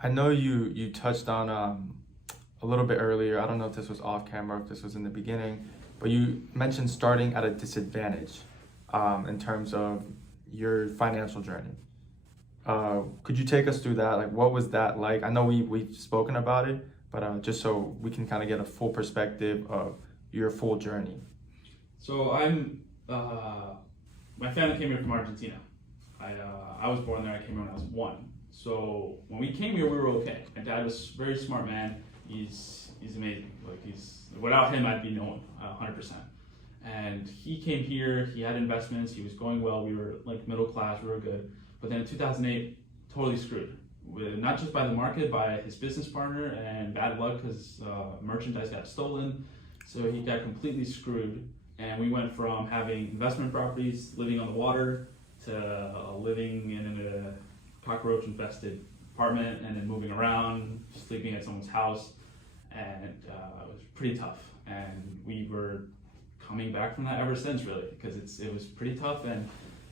I know you touched on a little bit earlier. I don't know if this was off camera, if this was in the beginning, but you mentioned starting at a disadvantage in terms of your financial journey. Could you take us through that? Like, what was that like? I know we've spoken about it, but just so we can kind of get a full perspective of your full journey. So my family came here from Argentina. I was born there. I came here when I was 1. So when we came here, we were okay. My dad was a very smart man. He's amazing. Like without him, I'd be no one, 100%. And he came here. He had investments. He was going well. We were like middle class. We were good. But then in 2008, totally screwed. Not just by the market, by his business partner, and bad luck because merchandise got stolen. So he got completely screwed. And we went from having investment properties, living on the water, to living in a cockroach infested apartment, and then moving around, sleeping at someone's house. And it was pretty tough. And we were coming back from that ever since, really, because it was pretty tough. And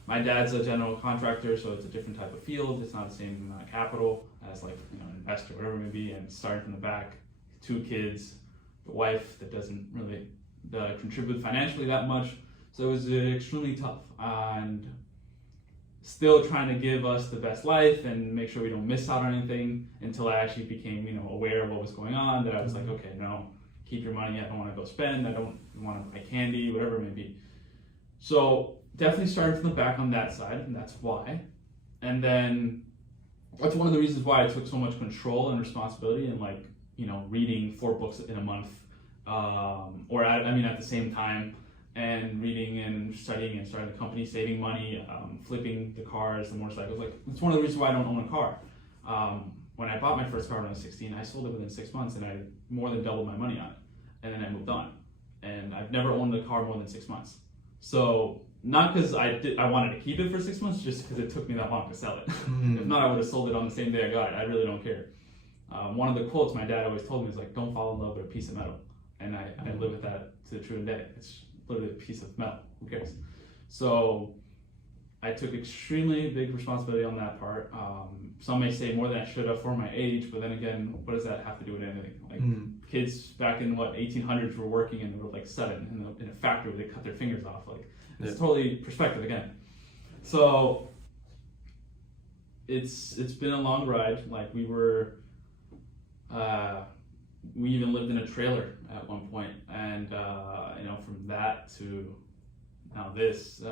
my dad's a general contractor, so it's a different type of field. It's not the same amount of capital as like an investor, whatever it may be. And starting from the back, 2 kids, the wife that doesn't really contribute financially that much. So it was extremely tough, and still trying to give us the best life and make sure we don't miss out on anything, until I actually became aware of what was going on. That I was like, okay, no, keep your money. I don't want to go spend. I don't want to buy candy, whatever it may be. So definitely started from the back on that side, and that's why. And then that's one of the reasons why I took so much control and responsibility, and reading 4 books in a month, at the same time, and reading and studying and starting the company, saving money, flipping the cars, the motorcycles. Like, it's one of the reasons why I don't own a car. When I bought my first car when I was 16, I sold it within 6 months, and I more than doubled my money on it. And then I moved on. And I've never owned a car more than 6 months. So not because I wanted to keep it for 6 months, just because it took me that long to sell it. If not, I would have sold it on the same day I got it. I really don't care. One of the quotes my dad always told me is like, don't fall in love with a piece of metal. And I live with that to the true day. It's literally a piece of metal. Who cares? So I took extremely big responsibility on that part. Some may say more than I should have for my age, but then again, what does that have to do with anything? Like, kids back in 1800s were working and they were like 7 in a factory where they cut their fingers off. Like, it's totally perspective again. So it's been a long ride. Like, we even lived in a trailer at one point, and from that to now this,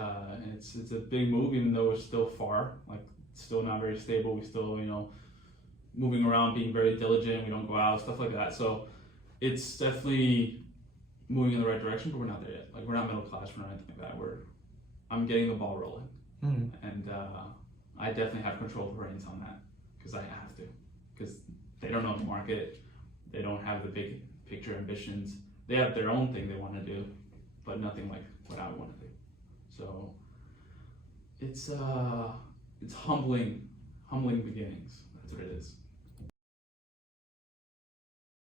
it's a big move, even though we're still far, like still not very stable. We still moving around, being very diligent. We don't go out, stuff like that. So it's definitely moving in the right direction, but we're not there yet. Like, we're not middle class, we're not anything like that. I'm getting the ball rolling, and I definitely have control of the reins on that, because I have to, because they don't know the market. They don't have the big picture ambitions. They have their own thing they want to do, but nothing like what I want to do. So it's humbling beginnings. That's what it is.